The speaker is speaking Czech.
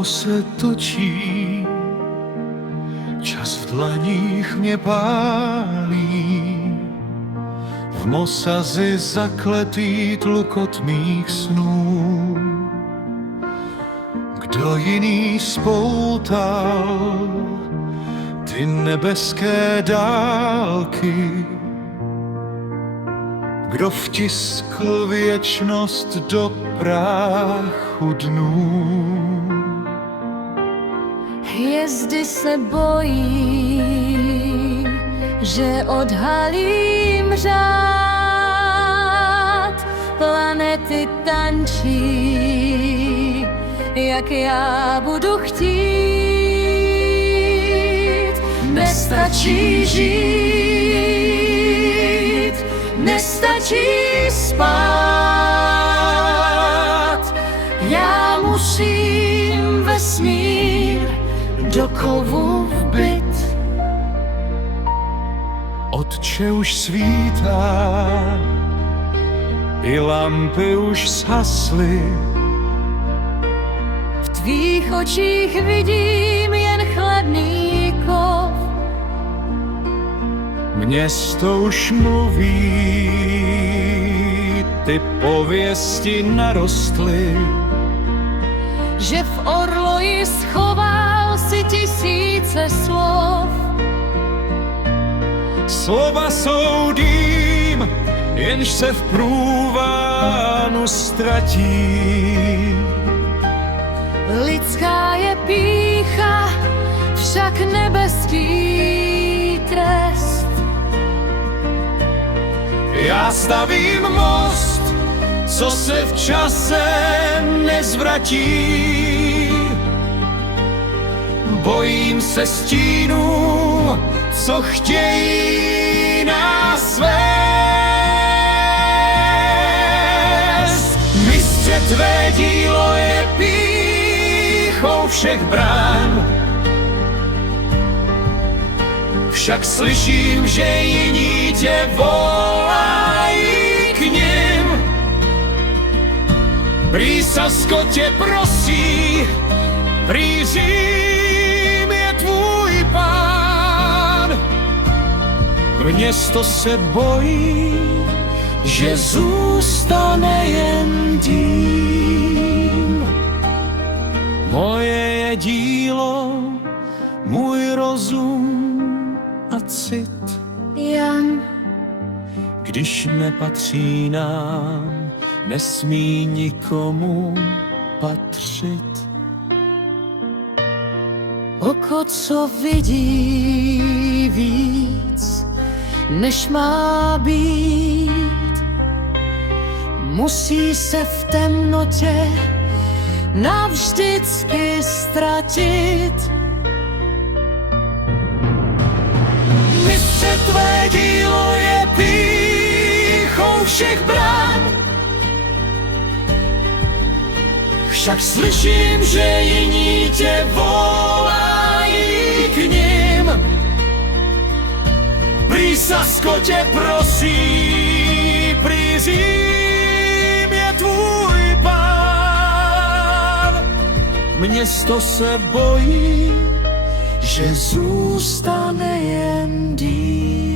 kolo se točí, čas v dlaních mě pálí, v mosazi zakletý tlukot mých snů. Kdo jiný spoutal ty nebeské dálky, kdo vtiskl věčnost do práchu dnů. Hvězdy se bojí, že odhalím řád, planety tančí, jak já budu chtít. Nestačí žít, nestačí spát, já musím vesmír do kovu vbyt. Otče už svítá, i lampy už zhasly, V tvých očích vidím jen chladný kov. město už mluví, ty pověsti narostly, Že v orloji schoval si tisíce slov. slova jsou dým, jenž se v průvánu ztratí. Lidská je pýcha, však nebeský trest. Já stavím most, co se v čase nezvratí. Bojím se stínů, co chtějí nás vést. Mistře, tvé dílo je pýchou všech brán, však slyším, že jiní tě volají k nim. Prý Sasko tě prosí, prý Řím je tvůj pán. Město se bojí, že zůstane jen dým. Moje je dílo, můj rozum a cit, Jan, když nepatří nám, nesmí nikomu patřit. oko, co vidí víc, než má být, musí se v temnotě navždycky ztratit. Mistře, tvé dílo je pýchou všech brán, však slyším, že jiní tě volají k nim. Prý Sasko tě prosí, prý Řím je tvůj pán. Město se bojí, že zůstane jen dým.